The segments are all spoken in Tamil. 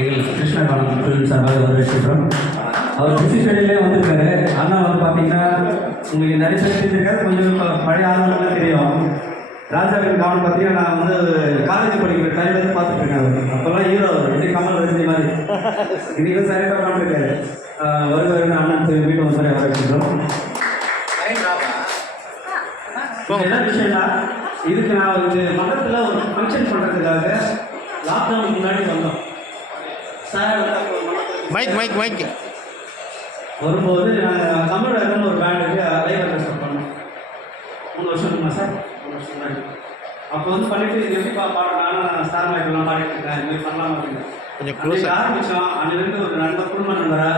எங்கள் கிருஷ்ணகானம் தொழில் சார்பாக வரவேற்கிறோம். அவர் பிசி ஷெடியூலே வந்திருக்காரு. ஆனால் வந்து பார்த்தீங்கன்னா உங்களுக்கு நிறைய பேர் தெரிஞ்சிருக்காரு, கொஞ்சம் பழைய ஆளுநர்லாம் தெரியும். ராஜாவின் கவனம் பார்த்தீங்கன்னா நான் வந்து காலேஜ் படிக்கிற டைம்லேருந்து பார்த்துட்டு இருக்கேன். அப்போல்லாம் ஹீரோ எப்படி கமல் ரஜினி மாதிரி இன்னைக்கு சரியாக பண்ணிருக்காரு. வருவாருன்னு அண்ணன் வீட்டு வந்து வரவேற்கிறோம். என்ன விஷயம்னா, இதுக்கு நான் வந்து மதத்தில் ஒரு ஃபங்க்ஷன் பண்ணுறதுக்காக லாக்டவுனுக்கு முன்னாடி வந்தோம். சார் மைக் வரும்போது நாங்கள் தமிழகம்னு ஒரு பேண்டுக்கு லைவ் ஆர்கெஸ்ட்ரா பண்ணோம். 3 வருஷமா சார், 3 வருஷம் முன்னாடி. அப்போ வந்து பண்ணிட்டு எப்படி பாடுறேன், நான் ஸ்டார் மைக்கெல்லாம் பாடிட்டு இருக்கேன், இது மாதிரி பண்ணலாம் அப்படின்னு கொஞ்சம் க்ளோஸ் ஆரம்பித்தோம். அன்னிலிருந்து ஒரு நண்பர் குடும்ப நண்பரா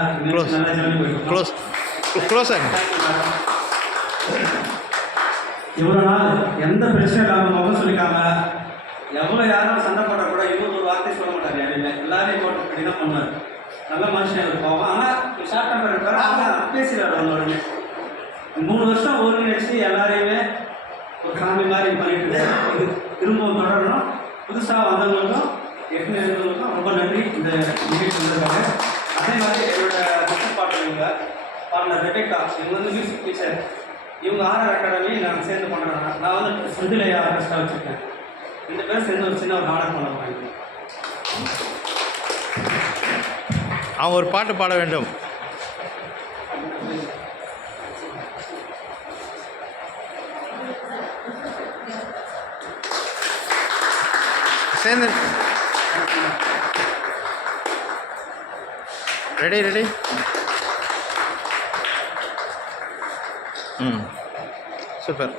நல்லா ஜாலி போயிட்டு க்ளோஸ் இவ்வளோ நாள் எந்த பிரச்சனை இல்லாமல் முகம் சொல்லிக்காம எவ்வளோ யாரும் சண்டை போட கூட இவ்வளோ ஒரு வார்த்தை சொல்ல மாட்டார். யாருமே எல்லாரையும் போட்டு இப்படி தான் பண்ணுவார். நல்ல மனுஷன் இருப்போம். ஆனால் ஷார்ட் டெம்பர் இருப்பார். ஆனால் பேசுகிறார் ஒன்று 3 வருஷம் ஒருங்கிணைச்சு எல்லாரையுமே ஒரு ஃபேமிலி மாதிரி பண்ணிட்டு இது திரும்பவும் தொடரணும். புதுசாக வந்தவங்களுக்கும் ஏற்கனவே இருந்தவங்களுக்கும் ரொம்ப நன்றி இந்த நிகழ்ச்சி வந்திருக்காங்க. அதே மாதிரி என்னோட மொத்த பாட்டுங்க பாடின ரெபெக்கா, இவங்க வந்து மியூசிக் டீச்சர். இவங்க ஆர்ஆர் அகாடமி நாங்கள் சேர்ந்து பண்ணுறோம். நான் வந்து சுதிலையா ஆர்கெஸ்ட்ரா வச்சுருக்கேன். 2 பேரும் சேர்ந்து ஒரு சின்ன ஒரு நாடகம் பண்ண போகிறாங்க. அவங்க ஒரு பாட்டு பாட வேண்டும். சேர்ந்து ரெடி சூப்பர்.